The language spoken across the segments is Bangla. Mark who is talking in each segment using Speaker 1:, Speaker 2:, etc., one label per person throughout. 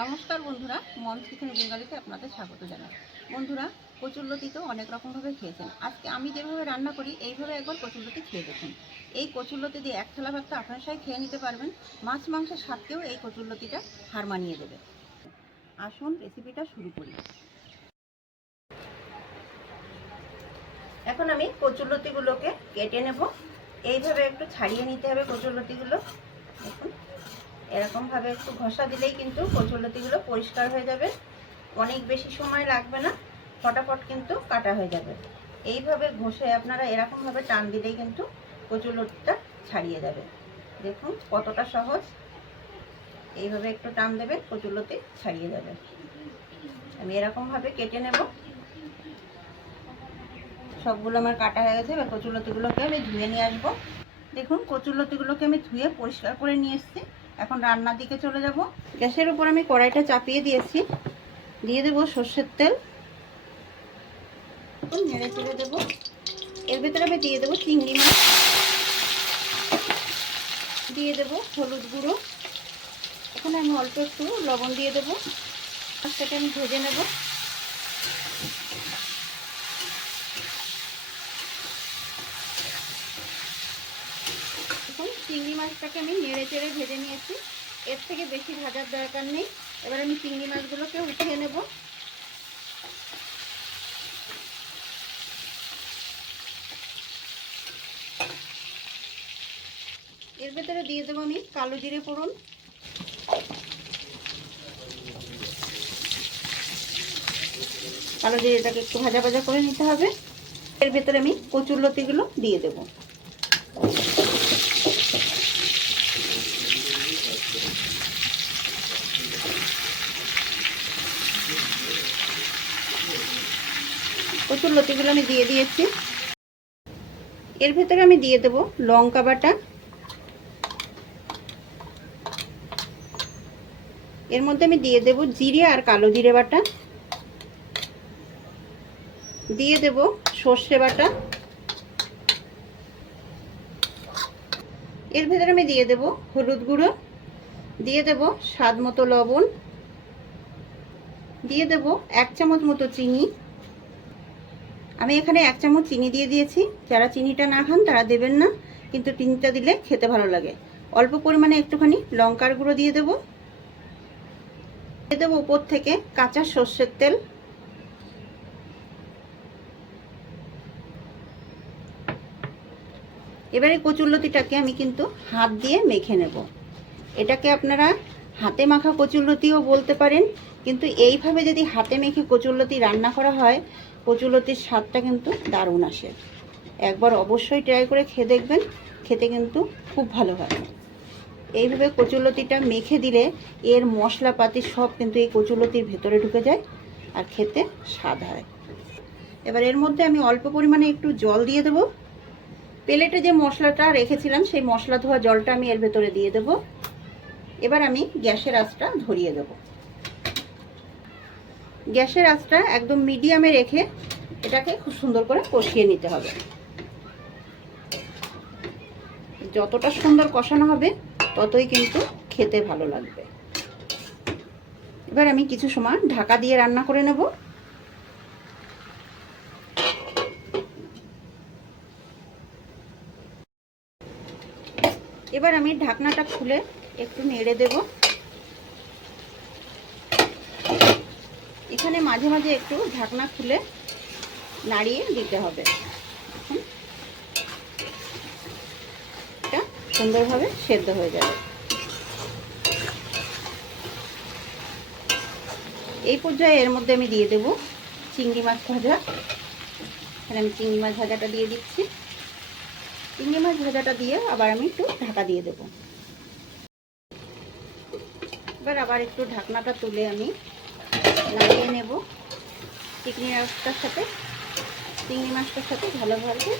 Speaker 1: নমস্কার বন্ধুরা, মন চিকেন বেঙ্গালিতে আপনাদের স্বাগত জানাই। বন্ধুরা কচুরলতি তো অনেক রকমভাবে খেয়েছেন। আজকে আমি যেভাবে রান্না করি, এইভাবে একবার কচুরলতি খেয়ে দেখুন। এই কচুরলতি দিয়ে এক থালা ভাত তো আপনার সাথে খেয়ে নিতে পারবেন। মাছ মাংসের স্বাদকেও এই কচুরলতিটা হার মানিয়ে দেবে। আসুন রেসিপিটা শুরু করি। এখন আমি কচুরলতিগুলোকে কেটে নেব। এইভাবে একটু ছাড়িয়ে নিতে হবে কচুরলতিগুলো দেখুন। এরকমভাবে একটু ঘষা দিলেই কিন্তু কচুরলতিগুলো পরিষ্কার হয়ে যাবে। অনেক বেশি সময় লাগবে না, ফটাফট কিন্তু কাটা হয়ে যাবে। এইভাবে ঘষে আপনারা এরকমভাবে টান দিলেই কিন্তু কচুরলতিটা ছাড়িয়ে যাবে। দেখুন কতটা সহজ। এইভাবে একটু টান দেবেন, কচুরলতি ছাড়িয়ে যাবে। আমি এরকমভাবে কেটে নেব। সবগুলো আমার কাটা হয়ে গেছে, এবার কচুরলতিগুলোকে আমি ধুয়ে নিয়ে আসব। দেখুন কচুরলতিগুলোকে আমি ধুয়ে পরিষ্কার করে নিয়ে এসেছি। এখন রান্নার দিকে চলে যাব। গ্যাসের উপর আমি কড়াইটা চাপিয়ে দিয়েছি। দিয়ে দেবো সর্ষের তেল। নেড়ে চেড়ে দেবো। এর ভেতরে আমি দিয়ে দেবো চিংড়ি মাছ। দিয়ে দেবো হলুদ গুঁড়ো। এখানে আমি অল্প একটু লবণ দিয়ে দেবো। মাছটাকে আমি ভেজে নেব এখন চিংড়ি মাছটাকে আমি নেড়ে চেড়ে ভেজে নিয়েছি। এর থেকে বেশি ভাজার দরকার নেই। এবার আমি চিংড়ি মাছগুলোকে উঠিয়ে নেব। এর ভেতরে দিয়ে দেবো আমি কালো জিরে ফোড়ন। কালো জিরেটাকে একটু ভাজা ভাজা করে নিতে হবে। এর ভেতরে আমি কচুর লতিগুলো দিয়ে দেবো। কচুর লতিগুলো আমি দিয়ে দিয়েছি। এর ভেতরে আমি দিয়ে দেব লঙ্কা বাটা। এর মধ্যে আমি দিয়ে দেব জিরে আর কালো জিরে বাটা। দিয়ে দেব সর্ষে বাটা। এর ভেতরে আমি দিয়ে দেব হলুদ গুঁড়ো। দিয়ে দেব স্বাদ মতো লবণ। দিয়ে দেব এক চামচ মতো চিনি। আমি এখানে এক চামচ চিনি দিয়ে দিয়েছি। যারা চিনিটা না খান, তারা দেবেন না, কিন্তু চিনিটা দিলে খেতে ভালো লাগে। অল্প পরিমাণে একটুখানি লঙ্কার গুঁড়ো দিয়ে দেবো। দিয়ে দেবো উপর থেকে কাঁচা সর্ষের তেল। এবারে কচুরলতিটাকে আমি কিন্তু হাত দিয়ে মেখে নেব। এটাকে আপনারা হাতে মাখা কচুরলতিও বলতে পারেন, কিন্তু এইভাবে যদি হাতে মেখে কচুরলতি রান্না করা হয় কচুলতির স্বাদটা কিন্তু দারুণ আসে। একবার অবশ্যই ট্রাই করে খেয়ে দেখবেন, খেতে কিন্তু খুব ভালো হয়। এইভাবে কচুলতিটা মেখে দিলে এর মশলাপাতি সব কিন্তু এই কচুলতির ভেতরে ঢুকে যায় আর খেতে স্বাদ হয়। এবার এর মধ্যে আমি অল্প পরিমাণে একটু জল দিয়ে দেবো। প্লেটে যে মশলাটা রেখেছিলাম, সেই মশলা ধোয়া জলটা আমি এর ভেতরে দিয়ে দেব। এবার আমি গ্যাসের আঁচটা ধরিয়ে দেবো। গ্যাসের আঁচটা একদম মিডিয়ামে রেখে এটাকে খুব সুন্দর করে কষিয়ে নিতে হবে। যতটা সুন্দর কষানো হবে, ততই কিন্তু খেতে ভালো লাগবে। এবার আমি কিছু সময় ঢাকা দিয়ে রান্না করে নেব। এবার আমি ঢাকনাটা খুলে একটু নেড়ে দেবো। এখানে মাঝে মাঝে একটু ঢাকনা খুলে নাড়িয়ে দিতে হবে। এটা সুন্দরভাবে সেদ্ধ হয়ে যাবে। এই পর্যায়ে এর মধ্যে আমি দিয়ে দেব চিংড়ি মাছ ভাজা। এখানে আমি চিংড়ি মাছ ভাজাটা দিয়ে দিচ্ছি। চিংড়ি মাছ ভাজাটা দিয়ে আবার আমি একটু ঢাকা দিয়ে দেব। এবার আবার একটু ঢাকনাটা তুলে আমি লাগিয়ে নেব। চিংড়ি মাছটার সাথে, চিংড়ি মাছটার সাথে ভালোভাবে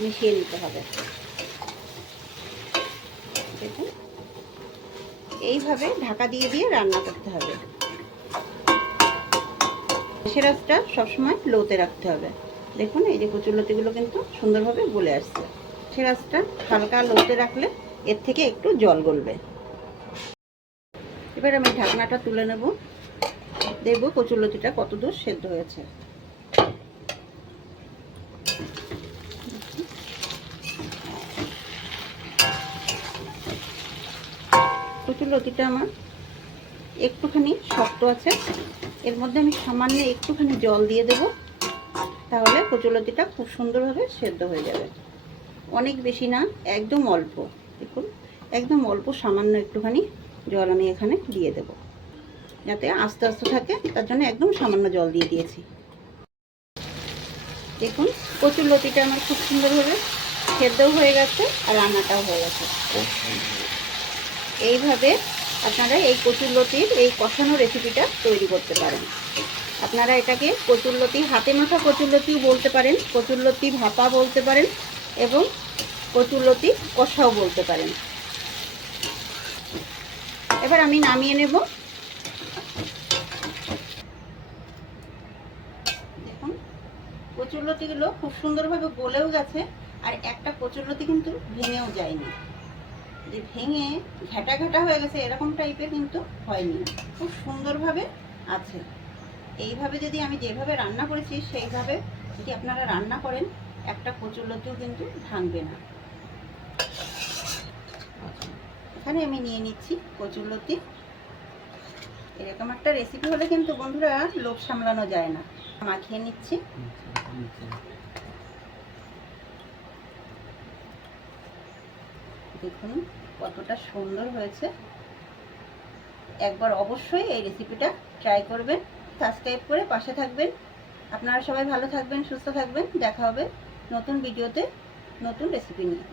Speaker 1: মিশিয়ে নিতে হবে। দেখুন, এইভাবে ঢাকা দিয়ে দিয়ে রান্না করতে হবে। সেরাজটা সবসময় লোতে রাখতে হবে। দেখুন, এই যে কচুলতিগুলো কিন্তু সুন্দরভাবে গলে আসছে। সেরাজটা হালকা লোতে রাখলে এর থেকে একটু জল গলবে। এবার আমি ঢাকনাটা তুলে নেব। দেখব কচুরলতিটা কত দূর সেদ্ধ হয়েছে। কচুরলতিটা আমার একটুখানি শক্ত আছে। এর মধ্যে আমি সামান্য একটুখানি জল দিয়ে দেব, তাহলে কচুরলতিটা খুব সুন্দরভাবে সেদ্ধ হয়ে যাবে। অনেক বেশি না, একদম অল্প। দেখুন, একদম অল্প, সামান্য একটুখানি জল আমি এখানে দিয়ে দেব। যাতে আস্তে আস্তে থাকে, তার জন্য একদম সামান্য জল দিয়ে দিয়েছি। দেখুন, কচুর লতিটা আমার খুব সুন্দরভাবে সেদ্ধও হয়ে গেছে আর রান্নাটাও হয়ে গেছে। এইভাবে আপনারা এই কচুর লতির এই কষানো রেসিপিটা তৈরি করতে পারেন। আপনারা এটাকে কচুর লতি, হাতে মাথা মাখা কচুরলতিও বলতে পারেন, কচুর লতি ভাপা বলতে পারেন এবং কচুর লতি কষাও বলতে পারেন। এবার আমি নামিয়ে নেব দেখুন কচুরলতিগুলো খুব সুন্দরভাবে গলেও গেছে, আর একটা কচুরলতি কিন্তু ভেঙেও যায়নি। যে ভেঙে ঘেটা ঘেটা হয়ে গেছে, এরকম টাইপের কিন্তু হয়নি। খুব সুন্দরভাবে আছে। এইভাবে যদি আমি যেভাবে রান্না করেছি, সেইভাবে যদি আপনারা রান্না করেন, একটা কচুরলতিও কিন্তু ভাঙবে না। এখানে আমি নিয়ে নিচ্ছি কচুরলতি এরকম একটা রেসিপি হলে কিন্তু বন্ধুরা লোভ সামলানো যায় না। মাখিয়ে নিচ্ছি। দেখুন কতটা সুন্দর হয়েছে। একবার অবশ্যই এই রেসিপিটা ট্রাই করবেন সাবস্ক্রাইব করে পাশে থাকবেন। আপনারা সবাই ভালো থাকবেন, সুস্থ থাকবেন। দেখা হবে নতুন ভিডিওতে নতুন রেসিপি নিয়ে।